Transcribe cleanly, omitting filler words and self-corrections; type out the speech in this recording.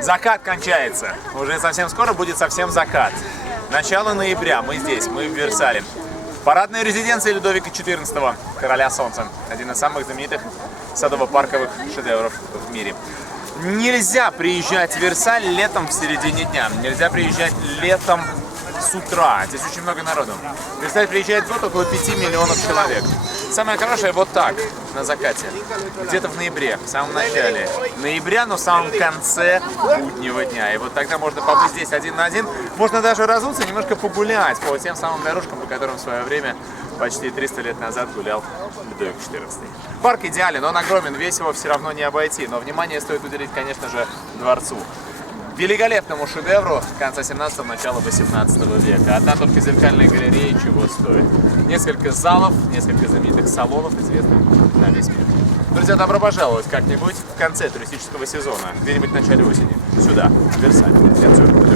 Закат кончается. Уже совсем скоро будет совсем закат. Начало ноября. Мы здесь, мы в Версале. Парадная резиденция Людовика XIV, короля солнца. Один из самых знаменитых садово-парковых шедевров в мире. Нельзя приезжать в Версаль летом в середине дня. Нельзя приезжать летом с утра. Здесь очень много народу. В Версаль приезжает в год около 5 миллионов человек. Самое хорошее вот так, на закате. Где-то в ноябре, в самом начале ноября, но в самом конце буднего дня. И вот тогда можно побыть здесь один на один. Можно даже разуться, немножко погулять по тем самым дорожкам, по которым в свое время, почти 300 лет назад, гулял Людовик XIV. Парк идеален, он огромен, весь его все равно не обойти. Но внимание стоит уделить, конечно же, дворцу. Великолепному шедевру конца 17-го, начала 18 века. Одна только зеркальная галерея чего стоит. Несколько залов, несколько знаменитых салонов, известных на весь мир. Друзья, добро пожаловать как-нибудь в конце туристического сезона, где-нибудь в начале осени, сюда, в Версаль.